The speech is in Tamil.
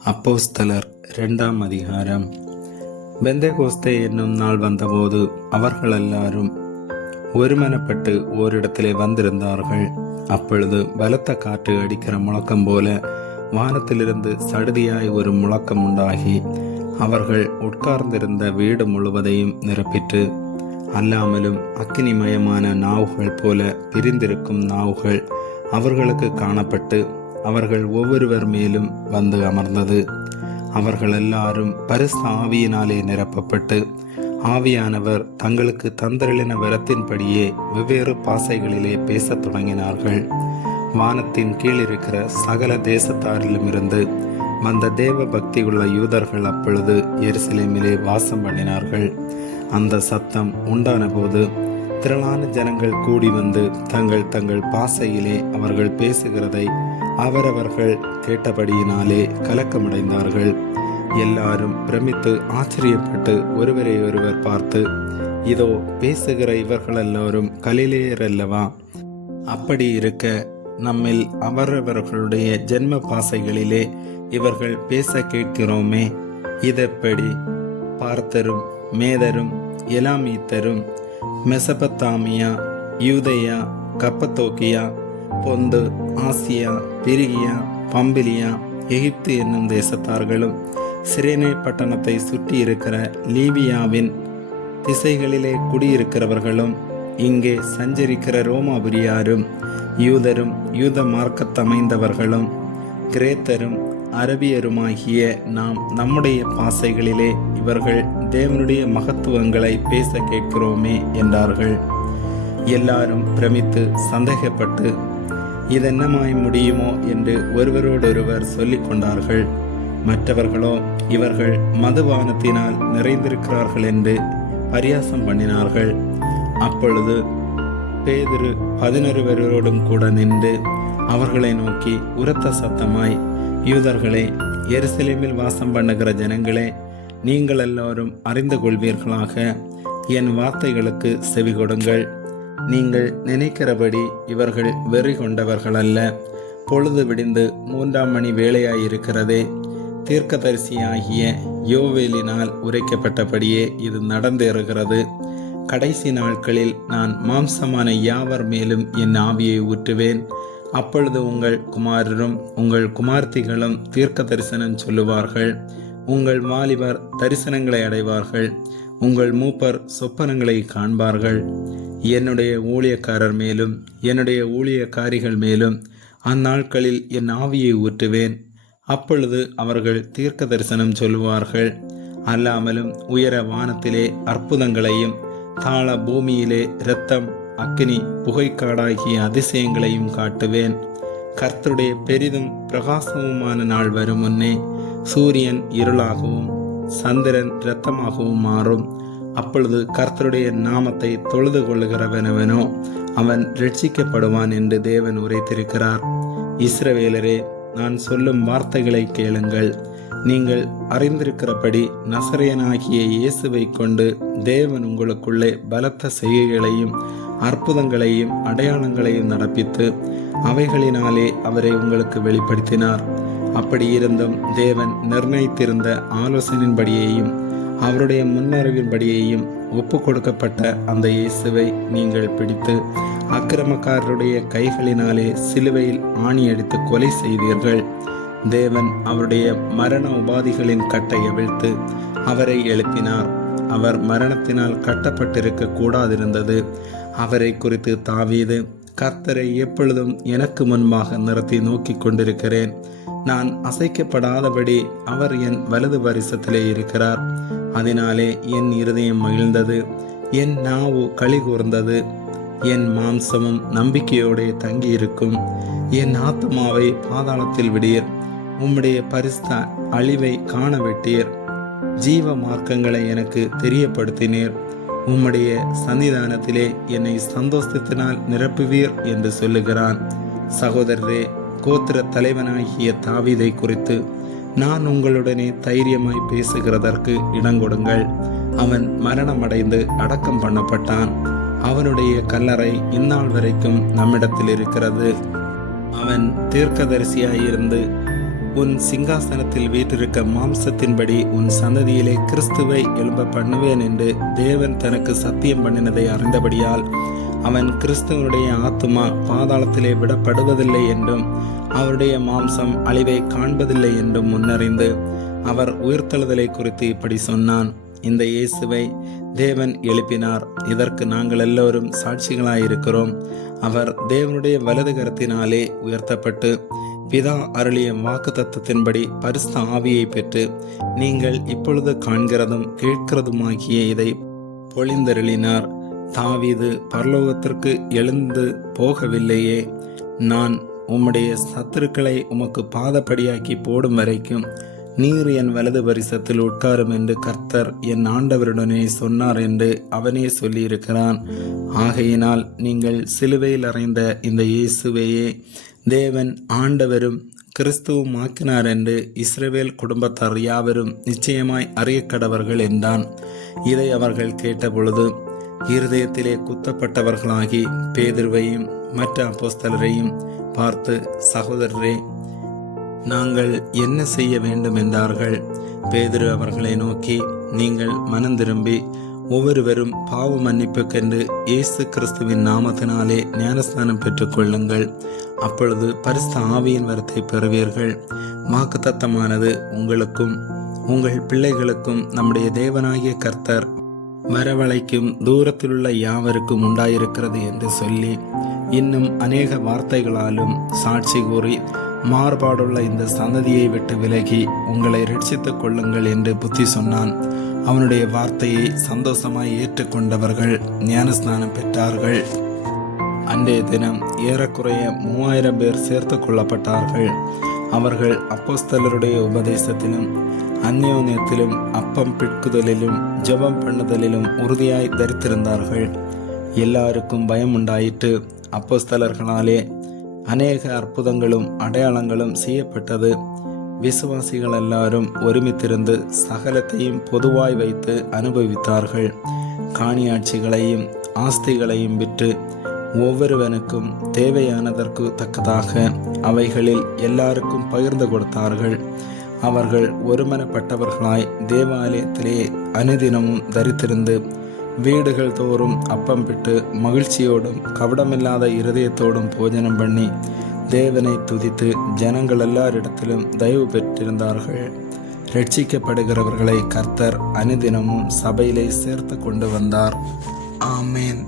அப்போஸ்தலர் 2ஆம் அதிகாரம். பெந்தெகோஸ்தே என்னும் நாள் வந்தபோது அவர்கள் எல்லாரும் ஒருமனப்பட்டு ஓரிடத்திலே வந்திருந்தார்கள். அப்பொழுது பலத்த காற்று அடிக்கிற முழக்கம் போல வானத்திலிருந்து சடுதியாய் ஒரு முழக்கம் உண்டாகி அவர்கள் உட்கார்ந்திருந்த வீடு முழுவதையும் நிரப்பிற்று. அல்லாமலும் அக்கினிமயமான நாவுகள் போல பிரிந்திருக்கும் நாவுகள் அவர்களுக்கு காணப்பட்டு அவர்கள் ஒவ்வொருவர் மேலும் வந்து அமர்ந்தது. அவர்கள் எல்லாரும் பரிசுத்த ஆவியினாலே நிரப்பப்பட்டு ஆவியானவர் தங்களுக்கு தந்தருளின வரத்தின்படியே வெவ்வேறு பாசைகளிலே பேசத் தொடங்கினார்கள். வானத்தின் கீழ் இருக்கிற சகல தேசத்தாரிலுமிருந்து வந்த தேவ பக்தி உள்ள யூதர்கள் அப்பொழுது எருசலேமிலே வாசம் பண்ணினார்கள். அந்த சத்தம் உண்டான போது திரளான ஜனங்கள் கூடி வந்து தங்கள் தங்கள் பாசையிலே அவர்கள் பேசுகிறதை அவரவர்கள் கேட்டபடியினாலே கலக்கமடைந்தார்கள். எல்லாரும் பிரமித்து ஆச்சரியப்பட்டு ஒருவரை ஒருவர் பார்த்து, இதோ பேசுகிற இவர்கள் எல்லோரும் கலிலேயர் அல்லவா? அப்படி இருக்க நம்மில் அவரவர்களுடைய ஜென்ம பாசைகளிலே இவர்கள் பேச கேட்கிறோமே, இதெப்படி? பார்த்தரும் மேதரும் எலாமீத்தரும் மெசபத்தாமியா, யூதேயா, கப்பத்தோக்கியா, பொந்து, ஆசியா, பிரிகியா, பம்பிலியா, எகிப்து என்னும் தேசத்தார்களும் சிரேனே பட்டணத்தை சுற்றி இருக்கிற லீபியாவின் திசைகளிலே குடியிருக்கிறவர்களும் இங்கே சஞ்சரிக்கிற ரோமாபுரியாரும் யூதரும் யூத மார்க்கத்தமைந்தவர்களும் கிரேத்தரும் அரபியருமாகிய நாம் நம்முடைய பாசைகளிலே இவர்கள் தேவனுடைய மகத்துவங்களை பேச கேட்கிறோமே என்றார்கள். எல்லாரும் பிரமித்து சந்தேகப்பட்டு இதென்னமாய் முடியுமோ என்று ஒருவரோடொருவர் சொல்லிக் கொண்டார்கள். மற்றவர்களோ இவர்கள் மதுபானத்தினால் நிறைந்திருக்கிறார்கள் என்று பரியாசம் பண்ணினார்கள். அப்பொழுது பேதுரு 11 பேரோடும் கூட நின்று அவர்களை நோக்கி உரத்த சத்தமாய், யூதர்களே, எருசலேமில் வாசம் பண்ணுகிற ஜனங்களே, நீங்கள் எல்லோரும் அறிந்து கொள்வீர்களாக, என் வார்த்தைகளுக்கு செவி கொடுங்கள். நீங்கள் நினைக்கிறபடி இவர்கள் வெறி கொண்டவர்கள் அல்ல. பொழுது விடிந்து 3ஆம் மணி வேளையாயிருக்கிறதே. தீர்க்கதரிசியாகிய யோவேலினால் உரைக்கப்பட்டபடியே இது நடந்தேறுகிறது. கடைசி நாட்களில் நான் மாம்சமான யாவர் மேலும் என் ஆவியை ஊற்றுவேன். அப்பொழுது உங்கள் குமாரரும் உங்கள் குமார்த்திகளும் தீர்க்க தரிசனம் சொல்லுவார்கள். உங்கள் வாலிபர் தரிசனங்களை அடைவார்கள். உங்கள் மூப்பர் சொப்பனங்களை காண்பார்கள். என்னுடைய ஊழியக்காரர் மேலும் என்னுடைய ஊழியக்காரிகள் மேலும் அந்நாட்களில் என் ஆவியை ஊற்றுவேன். அப்பொழுது அவர்கள் தீர்க்க தரிசனம் சொல்லுவார்கள். அல்லாமலும் உயர வானத்திலே அற்புதங்களையும் தாழ பூமியிலே இரத்தம், அக்கினி, புகைக்காடாகிய அதிசயங்களையும் காட்டுவேன். கர்த்தருடைய பெரிதும் பிரகாசமுமான நாள் வரும் முன்னே சூரியன் இருளாகவும் சந்திரன் இரத்தமாகவும் மாறும். அப்பொழுது கர்த்தருடைய நாமத்தை தொழுது கொள்ளுகிறவனவனோ அவன் ரட்சிக்கப்படுவான் என்று தேவன் உரைத்திருக்கிறார். இஸ்ரவேலரே, நான் சொல்லும் வார்த்தைகளை கேளுங்கள். நீங்கள் அறிந்திருக்கிறபடி நசரேயனாகிய இயேசுவை கொண்டு தேவன் உங்களுக்குள்ளே பலத்த செய்கைகளையும் அற்புதங்களையும் அடையாளங்களையும் நடப்பித்து அவைகளினாலே அவரை உங்களுக்கு வெளிப்படுத்தினார். அப்படி இருந்தும் தேவன் நிர்ணயித்திருந்த ஆலோசனையின்படியையும் அவருடைய முன்னறிவின்படியையும் ஒப்பு கொடுக்கப்பட்ட அந்த இயேசுவை நீங்கள் பிடித்து அக்கிரமக்காரருடைய கைகளினாலே சிலுவையில் ஆணியடித்து கொலை செய்தீர்கள். தேவன் அவருடைய மரண உபாதிகளின் கட்டை அவிழ்த்து அவரை எழுப்பினார். அவர் மரணத்தினால் கட்டப்பட்டிருக்க கூடாதிருந்தது. அவரை குறித்து தாவீது, கர்த்தரை எப்பொழுதும் எனக்கு முன்பாக நிறுத்தி நோக்கி கொண்டிருக்கிறேன். நான் அசைக்கப்படாதபடி அவர் என் வலது பரிசத்திலே இருக்கிறார். அதனாலே என் இருதயம் மகிழ்ந்தது, என் நாவு களி கூர்ந்தது. என் மாம்சமும் நம்பிக்கையோடு தங்கியிருக்கும். என் ஆத்துமாவை பாதாளத்தில் விடீர். உம்முடைய பரிசுத்த அழிவை காண விட்டீர். ஜீவ மார்க்கங்களை எனக்கு தெரியப்படுத்தினீர். உம்முடைய சன்னிதானத்திலே என்னை சந்தோஷத்தினால் நிரப்புவீர் என்று சொல்லுகிறான். சகோதரரே, கோத்திர தலைவனாகிய தாவீதை குறித்து நான் உங்களுடனே தைரியமாய் பேசுகிறதற்கு இடங்கொடுங்கள். அவன் மரணமடைந்து அடக்கம் பண்ணப்பட்டான். அவனுடைய கல்லறை இந்நாள் வரைக்கும் நம்மிடத்தில் இருக்கிறது. அவன் தீர்க்கதரிசியாயிருந்து உன் சிங்காசனத்தில் வீற்றிருக்க மாம்சத்தின்படி உன் சந்ததியிலே கிறிஸ்துவை எழும்ப பண்ணுவேன் என்று தேவன் தனக்கு சத்தியம் பண்ணினதை அறிந்தபடியால் அவன் கிறிஸ்துவனுடைய ஆத்துமா பாதாளத்திலே விடப்படுவதில்லை என்றும் அவருடைய மாம்சம் அழிவை காண்பதில்லை என்றும் முன்னறிந்து அவர் உயிர்த்தெழுதலை குறித்து இப்படி சொன்னான். இந்த இயேசுவை தேவன் எழுப்பினார். இதற்கு நாங்கள் எல்லோரும் சாட்சிகளாயிருக்கிறோம். அவர் தேவனுடைய வலது கரத்தினாலே உயர்த்தப்பட்டு பிதா அருளிய வாக்கு தத்தத்தின்படி பரிசுத்த ஆவியை பெற்று நீங்கள் இப்பொழுது காண்கிறதும் கேட்கிறதுமாகிய இதை பொழிந்தருளினார். தாவீது பரலோகத்திற்கு எழுந்து போகவில்லையே, நான் உம்முடைய சத்துருக்களை உமக்கு பாதப்படியாக்கி போடும் வரைக்கும் நீர் என் வலது பரிசத்தில் உட்காரும் என்று கர்த்தர் என் ஆண்டவருடனே சொன்னார் என்று அவனே சொல்லியிருக்கிறான். ஆகையினால் நீங்கள் சிலுவையில் அறைந்த இந்த இயேசுவையே தேவன் ஆண்டவரும் கிறிஸ்துவும் ஆக்கினார் என்று இஸ்ரவேல் குடும்பத்தார் யாவரும் நிச்சயமாய் அறியக்கடவர்கள் என்றான். இதை அவர்கள் கேட்டபொழுது இருதயத்திலே குத்தப்பட்டவர்களாகி பேதுருவையும் மற்ற அப்போஸ்தலரையும் பார்த்து, சகோதரரே, நாங்கள் என்ன செய்ய வேண்டும் என்றார்கள். பேதுரு அவர்களை நோக்கி, நீங்கள் மனம் திரும்பி ஒவ்வொருவரும் பாவ மன்னிப்புக்கென்று இயேசு கிறிஸ்துவின் நாமத்தினாலே ஞானஸ்நானம் பெற்றுக்கொள்ளுங்கள். அப்பொழுது பரிசுத்த ஆவியின் வரத்தை பெறுவீர்கள். வாக்குத்தத்தமானது உங்களுக்கும் உங்கள் பிள்ளைகளுக்கும் நம்முடைய தேவனாகிய கர்த்தர் வரவழைக்கும் தூரத்திலுள்ள யாவருக்கும் உண்டாயிருக்கிறது என்று சொல்லி இன்னும் அநேக வார்த்தைகளாலும் சாட்சி கூறி மாறுபாடுள்ள இந்த சந்ததியை விட்டு விலகி உங்களை ரட்சித்துக் கொள்ளுங்கள் என்று புத்தி சொன்னான். அவனுடைய வார்த்தையை சந்தோஷமாய் ஏற்றுக்கொண்டவர்கள் ஞானஸ்நானம் பெற்றார்கள். அன்றைய தினம் ஏறக்குறைய 3000 பேர் சேர்த்து கொள்ளப்பட்டார்கள். அவர்கள் அப்போஸ்தலருடைய உபதேசத்திலும் அந்யோன்யத்திலும் அப்பம் பிட்குதலிலும் ஜெபம் பண்ணுதலிலும் உறுதியாய் தரித்திருந்தார்கள். எல்லாருக்கும் பயம் உண்டாயிற்று. அப்போஸ்தலர்களாலே அநேக அற்புதங்களும் அடையாளங்களும் செய்யப்பட்டது. விசுவாசிகள் எல்லாரும் ஒருமித்திருந்து சகலத்தையும் பொதுவாய் வைத்து அனுபவித்தார்கள். காணியாட்சிகளையும் ஆஸ்திகளையும் விற்று ஒவ்வொருவனுக்கும் தேவையானதற்கு தக்கதாக அவைகளில் எல்லாருக்கும் பகிர்ந்து கொடுத்தார்கள். அவர்கள் ஒருமனப்பட்டவர்களாய் தேவாலயத்திலே அனுதினமும் தரித்திருந்து வீடுகள் தோறும் அப்பம் பிட்டு மகிழ்ச்சியோடும் கவடமில்லாத இருதயத்தோடும் போஜனம் பண்ணி தேவனை துதித்து ஜனங்கள் எல்லாரிடத்திலும் தயவு பெற்றிருந்தார்கள். ரட்சிக்கப்படுகிறவர்களை கர்த்தர் அனுதினமும் சபையிலே சேர்த்து கொண்டு வந்தார். ஆமேன்.